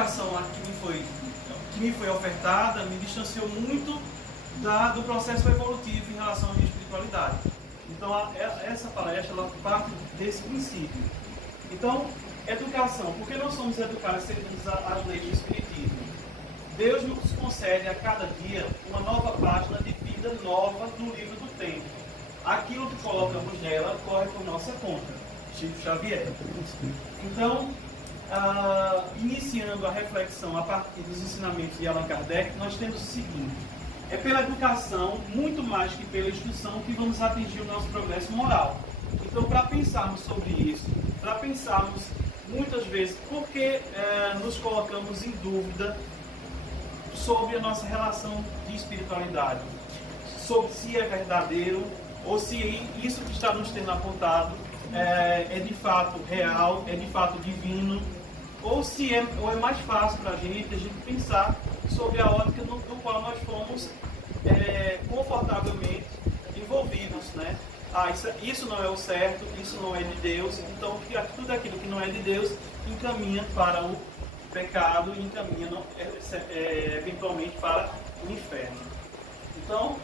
educação que me foi ofertada me distanciou muito do processo evolutivo em relação à minha espiritualidade. Então, essa palestra ela parte desse princípio. Então, educação. Por que nós somos educados segundo as leis do Espiritismo? Deus nos concede a cada dia uma nova página de vida nova no livro do tempo. Aquilo que colocamos nela corre por nossa conta. Chico Xavier. Então, iniciando a reflexão a partir dos ensinamentos de Allan Kardec, nós temos o seguinte: é pela educação, muito mais que pela instrução, que vamos atingir o nosso progresso moral. Então, para pensarmos sobre isso, para pensarmos muitas vezes por que nos colocamos em dúvida sobre a nossa relação de espiritualidade, sobre se é verdadeiro ou se isso que está nos sendo apontado é de fato real, é de fato divino, ou se é mais fácil para a gente pensar sobre a ótica no qual nós fomos confortavelmente envolvidos, né? Isso não é o certo, isso não é de Deus, então tudo aquilo que não é de Deus encaminha para o pecado e encaminha eventualmente para o inferno. Então,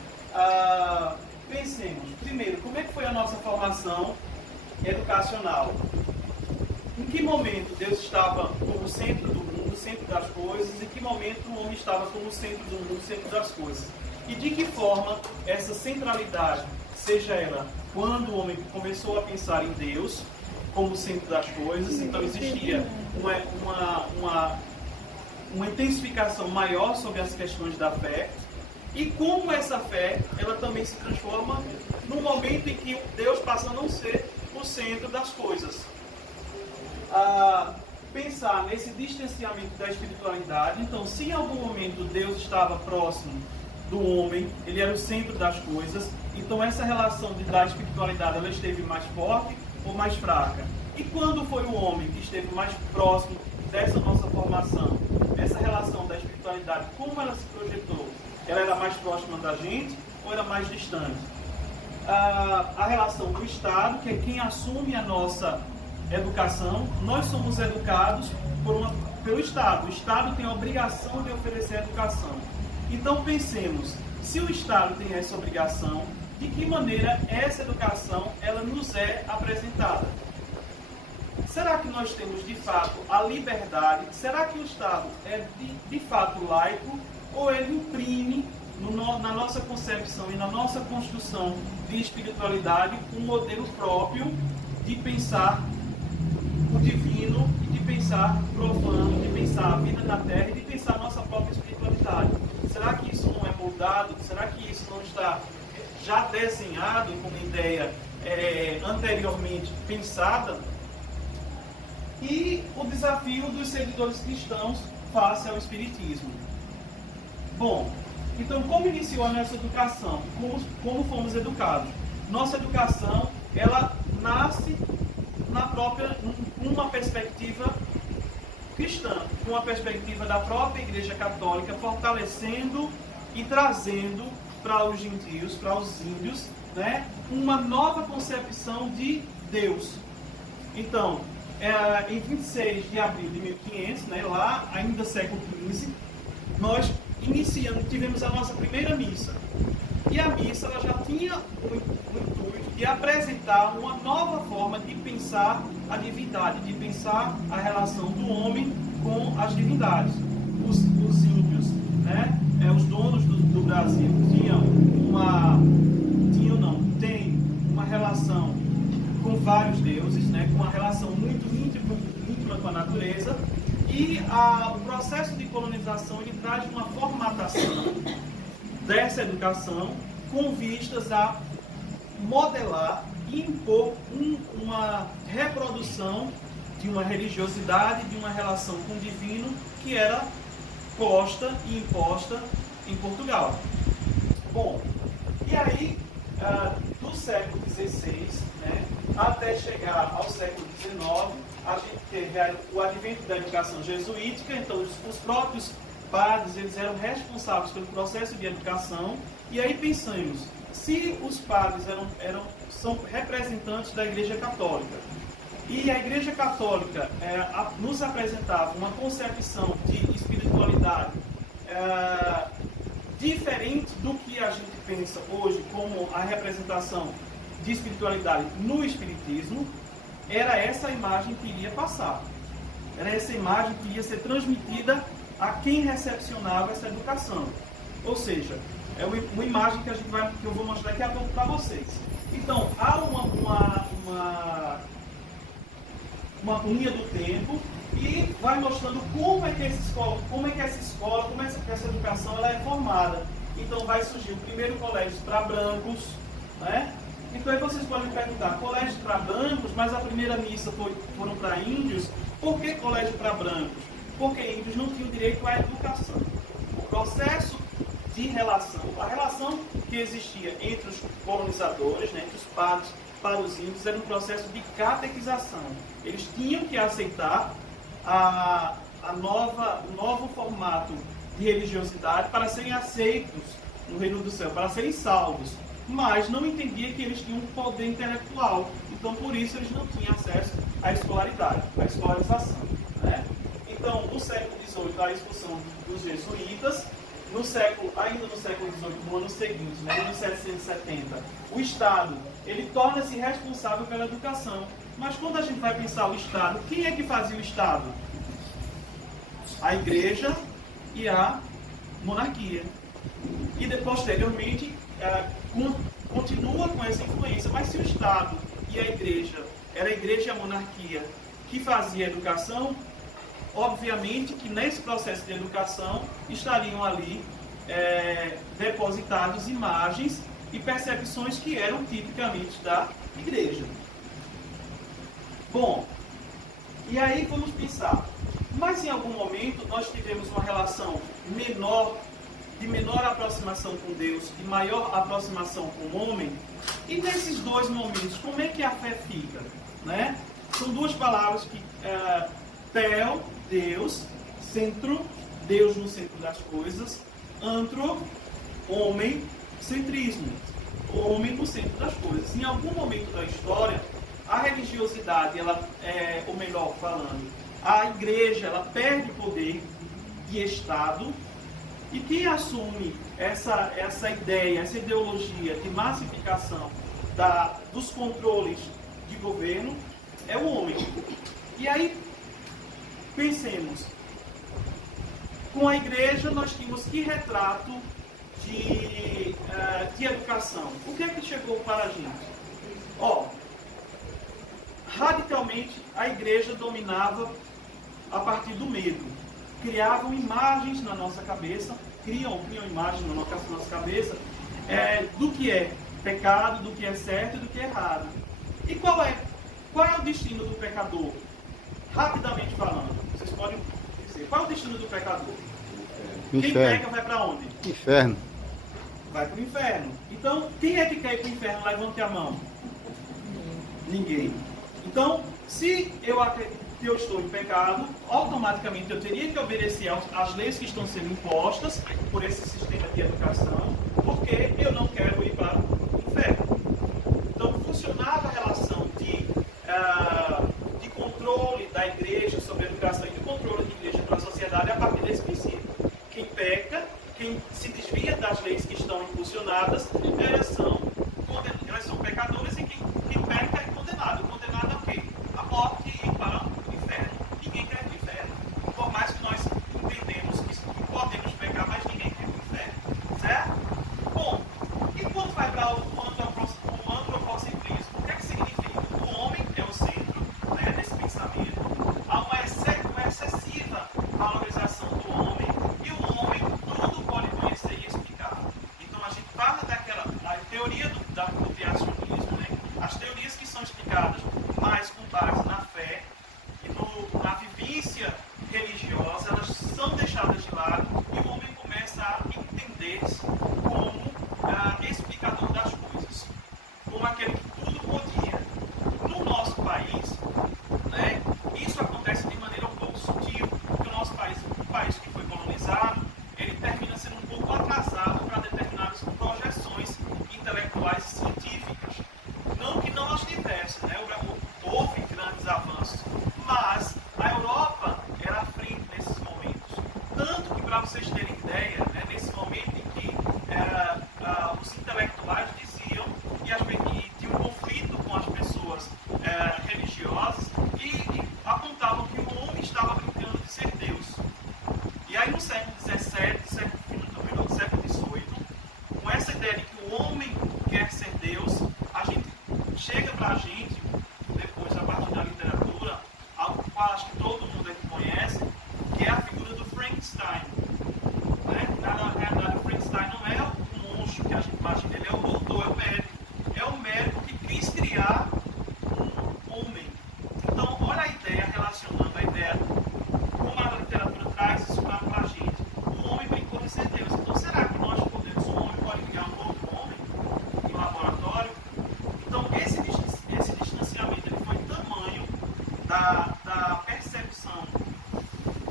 pensemos, primeiro, como é que foi a nossa formação educacional? Em que momento Deus estava como centro do mundo, centro das coisas? Em que momento o homem estava como centro do mundo, centro das coisas? E de que forma essa centralidade, seja ela quando o homem começou a pensar em Deus como centro das coisas, então existia uma intensificação maior sobre as questões da fé, e como essa fé ela também se transforma no momento em que Deus passa a não ser o centro das coisas. Pensar nesse distanciamento da espiritualidade. Então, se em algum momento Deus estava próximo do homem, ele era o centro das coisas, então essa relação da espiritualidade ela esteve mais forte ou mais fraca? E quando foi o homem que esteve mais próximo dessa nossa formação, essa relação da espiritualidade, como ela se projetou? Ela era mais próxima da gente ou era mais distante? A relação do Estado, que é quem assume a nossa educação. Nós somos educados pelo Estado. O Estado tem a obrigação de oferecer educação. Então pensemos, se o Estado tem essa obrigação, de que maneira essa educação ela nos é apresentada? Será que nós temos de fato a liberdade? Será que o Estado é de fato laico? Ou ele imprime na nossa concepção e na nossa construção de espiritualidade um modelo próprio de pensar o divino, e de pensar profano, de pensar a vida da terra e de pensar a nossa própria espiritualidade? Será que isso não é moldado? Será que isso não está já desenhado como ideia anteriormente pensada? E o desafio dos seguidores cristãos face ao Espiritismo. Bom, então como iniciou a nossa educação? Como fomos educados? Nossa educação, ela nasce numa perspectiva cristã, uma perspectiva da própria Igreja Católica, fortalecendo e trazendo para os gentios, para os índios, né, uma nova concepção de Deus. Então, em 26 de abril de 1500, né, lá ainda século XV, nós tivemos a nossa primeira missa. E a missa ela já tinha o intuito de apresentar uma nova forma de pensar a divindade, de pensar a relação do homem com as divindades. Os índios, né, os donos do Brasil, têm uma relação com vários deuses, né, com uma relação muito íntima com a natureza. E o processo de colonização ele traz uma formatação dessa educação com vistas a modelar e impor uma reprodução de uma religiosidade, de uma relação com o divino que era posta e imposta em Portugal. Bom, e aí, do século XVI, né, até chegar ao século XIX, a gente teve o advento da educação jesuítica. Então os próprios padres eles eram responsáveis pelo processo de educação. E aí pensamos, se os padres são representantes da Igreja Católica, E a Igreja Católica nos apresentava uma concepção de espiritualidade diferente do que a gente pensa hoje como a representação de espiritualidade no Espiritismo. Era essa a imagem que iria passar. Era essa imagem que ia ser transmitida a quem recepcionava essa educação. Ou seja, é uma imagem que eu vou mostrar daqui a pouco para vocês. Então, há uma linha do tempo e vai mostrando como é que essa escola, como essa educação ela é formada. Então, vai surgir o primeiro colégio para brancos, né? Então, aí vocês podem perguntar, colégio para brancos, mas a primeira missa foram para índios. Por que colégio para brancos? Porque índios não tinham direito à educação. O processo de relação, a relação que existia entre os colonizadores, né, entre os padres para os índios, era um processo de catequização. Eles tinham que aceitar o novo formato de religiosidade para serem aceitos no reino do céu, para serem salvos. Mas não entendia que eles tinham um poder intelectual. Então, por isso, eles não tinham acesso à escolaridade, à escolarização, né? Então, no século XVIII, a expulsão dos jesuítas. Ainda no século XVIII, no ano seguinte, né, em 1770, o Estado ele torna-se responsável pela educação. Mas quando a gente vai pensar o Estado, quem é que fazia o Estado? A Igreja e a monarquia. E posteriormente continua com essa influência. Mas se o Estado e a Igreja, era a Igreja e a monarquia que fazia a educação, obviamente que nesse processo de educação estariam ali depositados imagens e percepções que eram tipicamente da Igreja. Bom, e aí vamos pensar, mas em algum momento nós tivemos uma relação de menor aproximação com Deus e maior aproximação com o homem, e nesses dois momentos, como é que a fé fica? Né? São duas palavras que Theo, Deus, centro, Deus no centro das coisas, antro, homem, centrismo, homem no centro das coisas. Em algum momento da história, a religiosidade, ou melhor falando, a igreja, ela perde poder de Estado, e quem assume essa ideia, essa ideologia de massificação dos controles de governo é o homem. E aí, pensemos, com a igreja nós tínhamos que retrato de educação. O que é que chegou para a gente? Radicalmente a igreja dominava a partir do medo. Criavam imagens na nossa cabeça, criam imagens na nossa cabeça do que é pecado, do que é certo e do que é errado. E qual é o destino do pecador? Rapidamente falando, vocês podem dizer, qual é o destino do pecador? Inferno. Quem peca vai para onde? Inferno. Vai para o inferno. Então, quem é que quer ir para o inferno? Levante a mão. Ninguém. Então, se eu acredito que eu estou em pecado, automaticamente eu teria que obedecer às leis que estão sendo impostas por esse sistema de educação, porque eu não quero ir para o inferno. Então, funcionava a relação de controle da igreja sobre a educação e de controle da igreja para a sociedade a partir desse princípio. Quem peca, quem se desvia das leis que estão impulsionadas, elas são pecadores, e quem peca é condenado. Condenado a quê? A morte e ir para o inferno. Ninguém quer ir para o inferno. Por mais que nós entendemos que podemos pecar, mas ninguém quer ir para o inferno. Certo? Bom, e quando vai para o antropocentrismo, o que é que significa? O homem é o centro, né, desse pensamento. Há uma excessiva valorização do homem, e o homem tudo pode conhecer e explicar. Então a gente fala a teoria do criacionismo, né? As teorias que são explicadas mais com base na fé e na vivência religiosa, elas são deixadas de lado e o homem começa a entender-se como explicador das coisas, como aquele que tudo podia. No nosso país, né, isso acontece de maneira um pouco sutil, porque o nosso país, um país que foi colonizado, ele termina sendo um pouco atrasado para determinadas projeções intelectuais e científicas. Não que não as tivesse, né? Houve grandes avanços para vocês terem ideia, né, nesse momento em que os intelectuais diziam que tinha um conflito com as pessoas religiosas e apontavam que o homem estava brincando de ser Deus. E aí no século XVII, século XVIII, com essa ideia de que o homem quer ser Deus, a gente chega para a gente, depois a partir da literatura, algo que acho que todo mundo aqui conhece, que é a figura do Frankenstein. Né? Na realidade, o Frankenstein não é um monstro que a gente imagina, ele é o doutor, é o médico. É o médico que quis criar um homem. Então, olha a ideia, relacionando a ideia, como a literatura traz isso para a gente. O homem brincou de ser Deus. Então, será que nós podemos, um homem pode criar um outro homem em laboratório? Então, esse distanciamento ele foi tamanho da percepção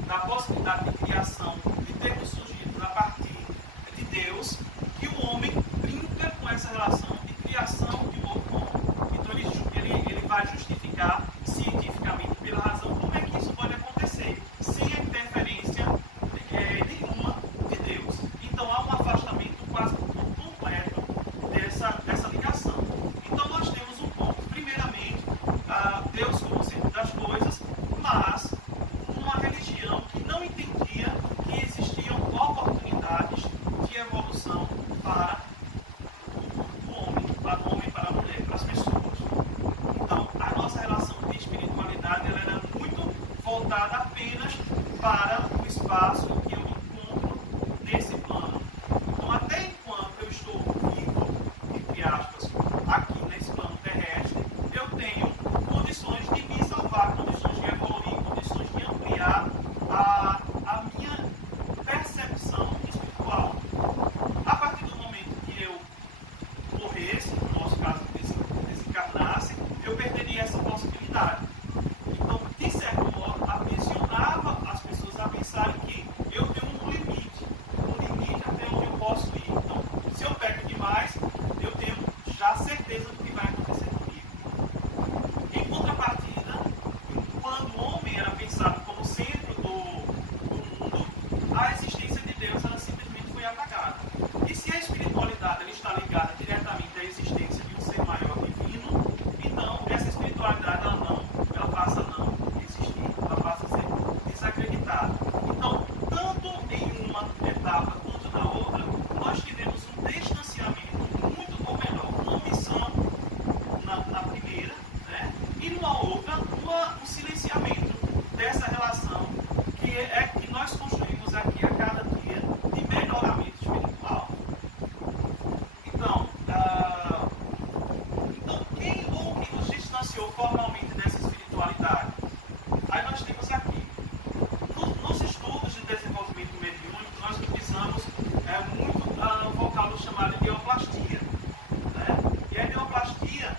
da possibilidade de criação de termos surgido a partir de Deus, que o homem brinca com essa relação de criação de um outro homem. Então ele vai justificar cientificamente pela razão como é que isso pode acontecer, sem a interferência nenhuma de Deus. Então há um afastamento quase completo dessa ligação. Então nós temos um ponto, primeiramente, Deus como centro das coisas, mas uma religião que não entendia que existiam oportunidades de evolução para o homem, para a mulher, para as pessoas. Então, a nossa relação de espiritualidade ela era muito voltada apenas para o espaço que eu encontro nesse plano. Então, até enquanto eu estou vivo, entre aspas, aqui nesse plano terrestre, eu tenho condições de me salvar, condições de evoluir, condições de ampliar a minha percepção espiritual. A partir do momento que eu morresse, no nosso caso desencarnasse, eu perderia essa possibilidade. Então, de certo modo, aprisionava as pessoas a pensarem que eu tenho um limite até onde eu posso ir. Então, se eu pego demais, eu tenho já certeza do que vai acontecer comigo. Em contrapartida, quando o homem era pensado como centro do mundo, a existência de Deus ela simplesmente foi apagada. E se a espiritualidade ela está ligada diretamente à existência de um ser maior divino, então essa espiritualidade ela passa a não existir, ela passa a ser desacreditada. Então, tanto em uma etapa quanto na outra, nós tivemos um distanciamento muito, ou melhor, uma omissão na primeira, né? E numa outra, um silenciamento dessa relação que nós construímos aqui a cada dia de melhoramento espiritual. Então, quem ou que nos distanciou formalmente dessa espiritualidade? Aí nós temos aqui, nos estudos de desenvolvimento mediúnico, nós utilizamos muito o vocábulo chamado de ideoplastia. Né? E a ideoplastia,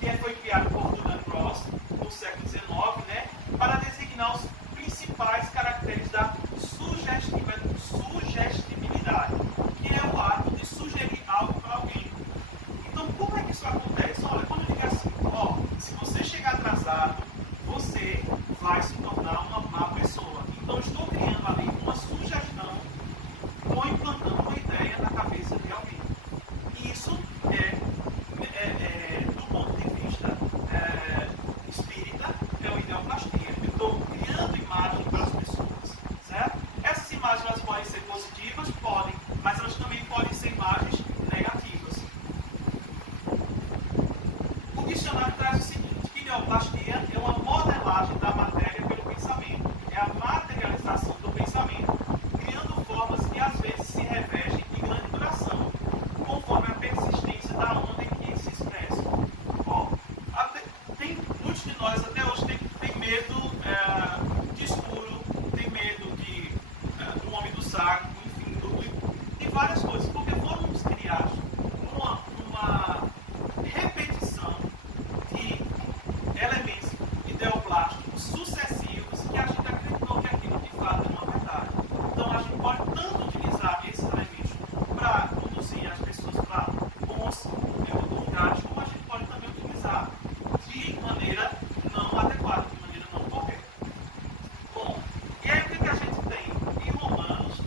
que foi criada por Dugan Cross no século XIX, né, para designar os principais caracteres da sugestibilidade, que é o ato de sugerir algo para alguém. Então, como é que isso acontece? Olha, quando eu digo assim, se você chegar atrasado, você vai se tornar uma má pessoa. Então, estou criando ali uma sugestão, estou implantando uma ideia na cabeça de alguém. Isso do ponto de vista espírita, é uma ideoplastia. Eu estou criando imagem para as pessoas, certo? Essas imagens elas podem ser positivas, podem, mas elas também podem ser imagens negativas. O dicionário traz o seguinte, que ideoplastia é uma modelagem da matéria pelo pensamento. É a materialização do pensamento, criando formas que às vezes se revestem de grande duração, conforme a persistência da onda em que se expressa. Muitos de nós até hoje tem medo de escuro, tem medo do homem do saco, enfim, de várias coisas, porque fomos criados numa repetição de elementos ideoplásticos sucessivos que a gente acreditou que aquilo de fato é uma verdade. Então a gente pode tanto utilizar esses elementos para conduzir as pessoas para bons lugares, como a gente pode também utilizar de maneira não adequada, de maneira não correta. Bom, e aí o que a gente tem? Em Romanos,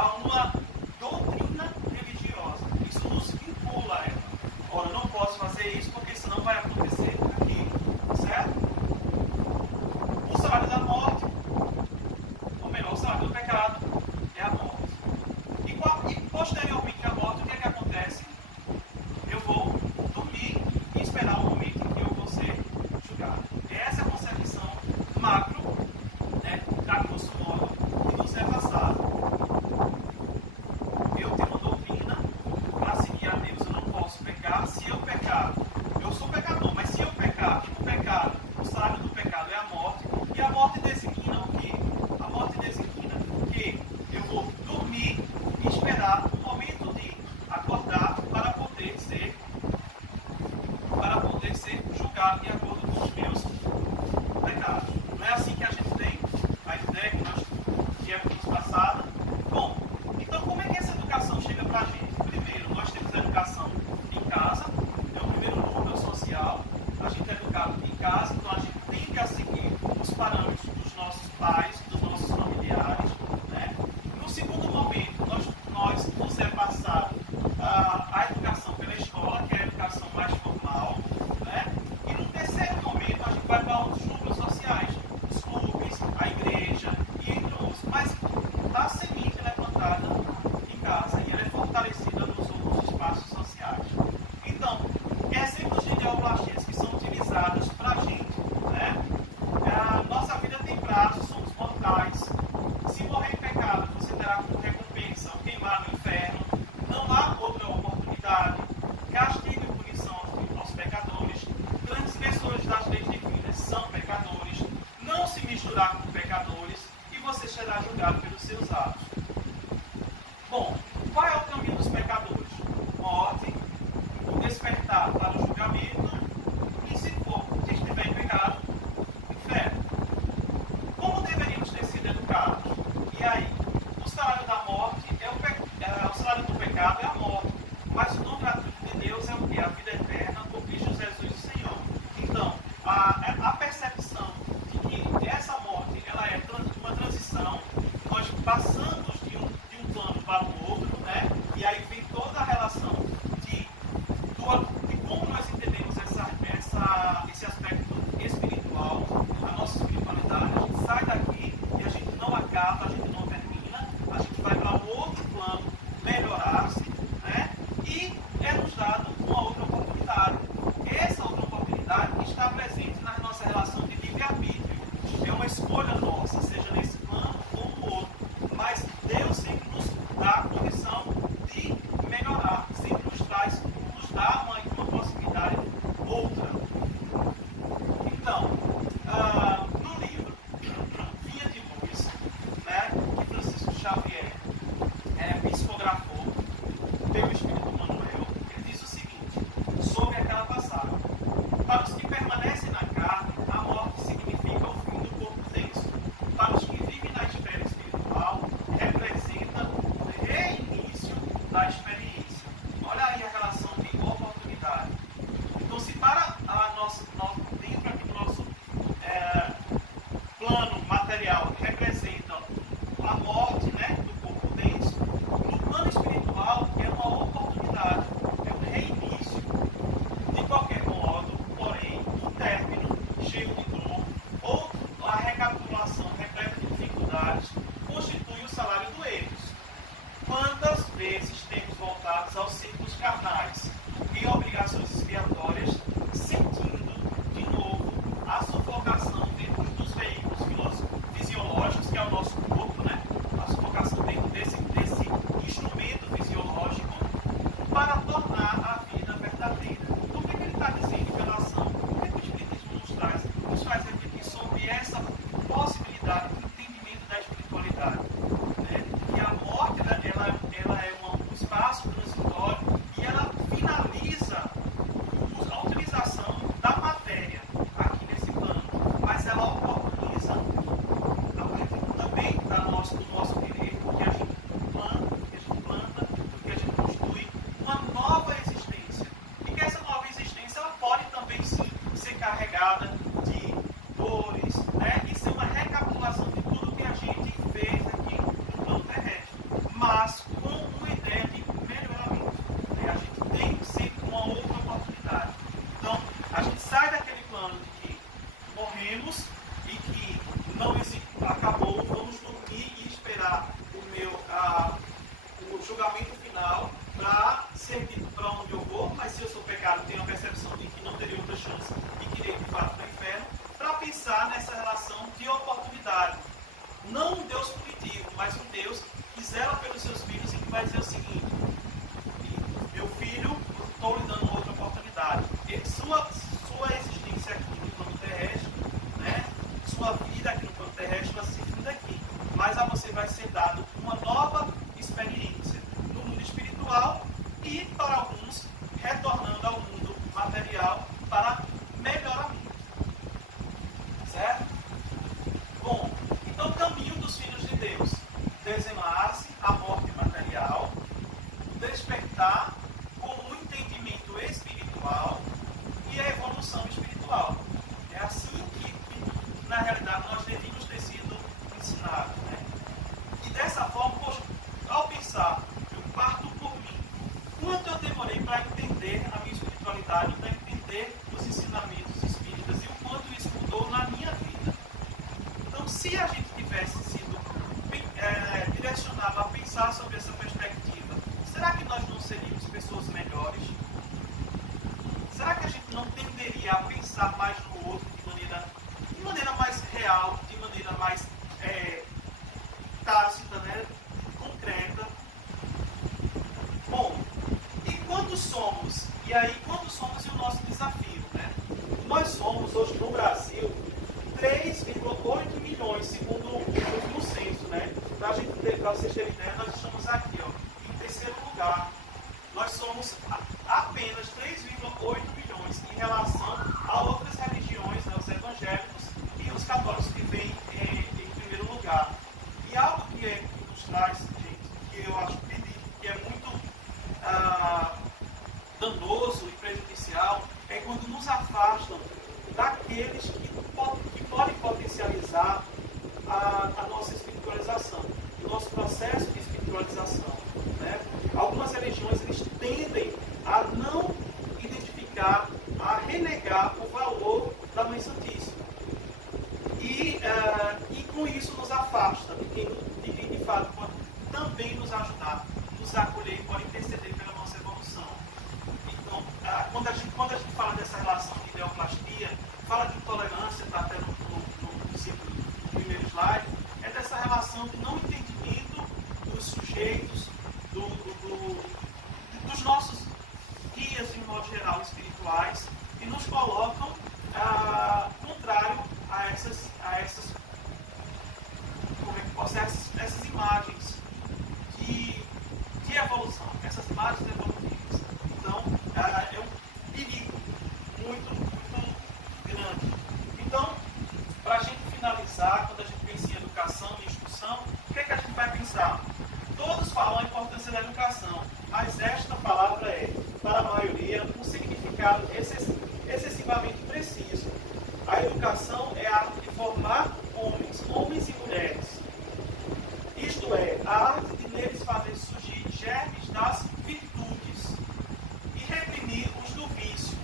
a uma doutrina religiosa. Isso nos vincula a ela. Ora, eu não posso fazer isso porque senão vai acontecer aquilo, certo? O salário da morte, ou melhor, o salário do pecado é a morte. E posteriormente à morte, o que é que acontece? Eu vou dormir e esperar o momento em que eu vou ser julgado. Essa é a concepção macro, né, a grosso modo, que nos é passada. Eu tenho uma doutrina, para seguir a Deus eu não posso pecar. Se eu pecar, eu sou pecador, mas se eu pecar, o pecado, o salário do pecado é a morte, e a morte designa o quê? A morte designa que eu vou dormir e esperar o momento de acordar para poder ser julgado de acordo com os meus pecados. Não é assim que a gente tem a ideia que é nos passada? Bom, então como é que essa educação chega para a gente? Primeiro, nós temos a educação em casa, é o primeiro núcleo social. A gente é educado em casa, então a gente tem que seguir os parâmetros dos nossos pais, dos nossos familiares, né? No segundo momento, nós nos é passado a educação pela escola, que é a educação mais formal, né? E no terceiro momento, a gente vai para outros núcleos sociais, os clubes, a igreja e entre outros. Mas a semente ela é plantada em casa e ela é fortalecida nos outros espaços sociais. Então, exemplos de ideologias que são utilizadas para a gente, né? A nossa vida tem prazo, somos mortais. Se morrer em pecado, você terá como recompensa o queimar no inferno. Não há outra oportunidade. Castigo e punição aos pecadores. Transgressores das leis divinas são pecadores. Não se misturar com pecadores e você será julgado pelos seus atos. Bom, qual é o caminho dos pecadores? Morte, o despertar para o julgamento e, se for, se estiver em pecado, inferno. Como deveríamos ter sido educados? E aí? O salário da morte o salário do pecado é a morte, mas o dom gratuito de Deus é o que? A vida eterna por Cristo Jesus o Senhor. Então, a percepção de que essa morte ela é uma transição, nós passamos de um plano para o outro, né? E aí vem toda a relação de como nós entendemos esse aspecto espiritual, a nossa espiritualidade. A gente sai daqui e a gente não acaba, a gente não termina, a gente vai para um outro plano, melhorar-se, né? E é nos dado uma outra oportunidade. Essa outra oportunidade está presente na nossa relação de livre-arbítrio. É uma escolha nossa, seja nesse plano ou no outro. Mas Deus sempre nos dá a condição de melhorar, sempre nos dá uma possibilidade outra. Então, no livro Vinha de Luz, né, que Francisco Xavier psicografou pelo Espírito Manuel, ele diz o seguinte, sobre aquela passagem: para os que permanecem na carne, a morte significa o fim do corpo denso. Para os que vivem na esfera espiritual, representa o reinício da experiência. Olha aí a relação de oportunidade. Então, se para dentro aqui do nosso plano material representa a morte, né, do corpo denso, no plano espiritual é uma oportunidade, é um reinício. De qualquer modo, porém, um término cheio de dor ou a recapitulação repleta de dificuldades constitui o salário do erros. Quantas vezes temos voltados aos círculos carnais e obrigações expiatórias, sentindo de novo a sufocação dentro dos veículos fisiológicos, que é o nosso corpo, né? A sufocação dentro desse instrumento fisiológico, para tornar a vida verdadeira. Então, o que ele está dizendo em relação? O que o Espiritismo nos traz? Nos faz refletir sobre essa possibilidade de entendimento da espiritualidade, né? E a morte, ela é um espaço transitório e ela que zela pelos seus filhos e que vai dizer o seguinte: meu filho, estou lhe dando outra oportunidade. Sua existência aqui no plano terrestre, né? Sua vida aqui no plano terrestre vai ser finda aqui. Mas a você vai ser dado uma nova experiência no mundo espiritual e, para alguns, retornando ao mundo material para melhoramento. Certo? Bom, então o caminho dos filhos de Deus: desenlace, a morte material, despertar com um entendimento espiritual e a evolução espiritual. É assim que na realidade, nós devíamos ter sido ensinados. Né? E dessa forma, poxa, ao pensar, eu parto por mim, quanto eu demorei para entender a minha espiritualidade, para entender os ensinamentos espíritas e o quanto isso mudou na minha vida. Então, se a gente tivesse sido direcionado a pensar sobre essa perspectiva, será que nós não seríamos pessoas melhores? Será que a gente não tenderia a pensar mais no outro de maneira mais real, de maneira mais tácita, né? Concreta? Bom, e quantos somos? E aí, quantos somos e o nosso desafio, né? Nós somos, hoje no Brasil, 3,8 milhões, segundo o último censo, né? Para vocês terem ideia, nós estamos aqui, ó, em terceiro lugar. Nós somos apenas 3,8 milhões em relação a outras religiões, né, os evangélicos e os católicos que vêm em primeiro lugar. E algo que nos traz, gente, que eu acho que é muito danoso e prejudicial, é quando nos afastam daqueles que podem potencializar a nossa espiritualização, o nosso processo de espiritualização. Né? Algumas religiões eles tendem a não identificar, a renegar o valor da Mãe Santíssima. E com isso nos afasta de quem de fato pode também nos ajudar, nos acolher e pode interceder pela nossa evolução. Então, quando a gente fala dessa relação de ideoplastia, fala de intolerância, está até no primeiro slide, é dessa relação de não entendimento dos sujeitos, dos nossos guias, de um modo geral, espirituais, e nos colocam contrário a essas imagens de evolução, essas imagens evolutivas. Então, é um perigo muito, muito grande. Então, para a gente finalizar, quando a gente pensa em educação e instrução, o que é que a gente vai pensar? Todos falam a importância da educação, mas esta palavra é, para a maioria, um significado excessivamente preciso. A educação é a arte de formar homens e mulheres. Isto é, a arte de neles fazer surgir germes das virtudes e reprimir os do vício,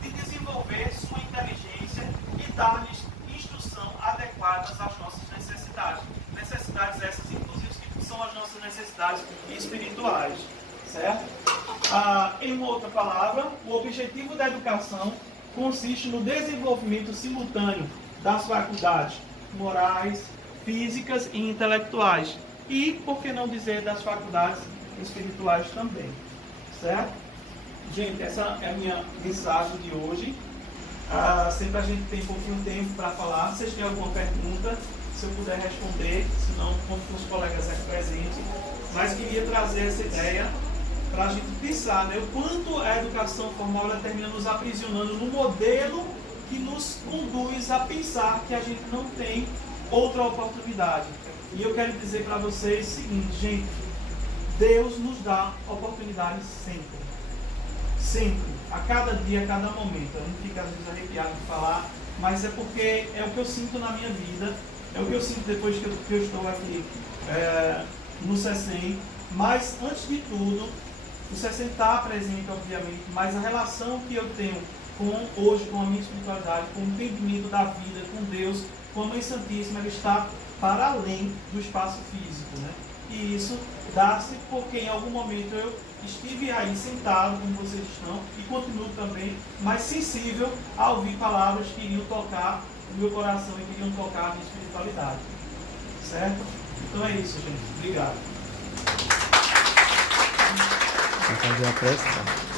de desenvolver sua inteligência e dar-lhes instrução adequadas às nossas necessidades. Necessidades essas, inclusive, que são as nossas necessidades espirituais. Certo? Em uma outra palavra, o objetivo da educação consiste no desenvolvimento simultâneo das faculdades morais, físicas e intelectuais. E, por que não dizer, das faculdades espirituais também. Certo? Gente, essa é a minha mensagem de hoje. Sempre a gente tem um pouquinho de tempo para falar. Se vocês têm alguma pergunta, se eu puder responder, senão conto com os colegas aqui presentes. Mas queria trazer essa ideia para a gente pensar, né, o quanto a educação formal termina nos aprisionando no modelo que nos conduz a pensar que a gente não tem outra oportunidade. E eu quero dizer para vocês o seguinte, gente, Deus nos dá oportunidades sempre. Sempre. A cada dia, a cada momento. Eu não fico às vezes arrepiado de falar, mas é porque é o que eu sinto na minha vida, é o que eu sinto depois que eu estou aqui no CECEM. Mas, antes de tudo, o CECEM está presente, obviamente, mas a relação que eu tenho hoje com a minha espiritualidade, com o entendimento da vida, com Deus, com a Mãe Santíssima, ele está para além do espaço físico, né? E isso dá-se porque em algum momento eu estive aí sentado, como vocês estão, e continuo também, mas sensível a ouvir palavras que iriam tocar o meu coração e que iriam tocar a minha espiritualidade. Certo? Então é isso, gente. Obrigado. Vamos fazer a prece, tá?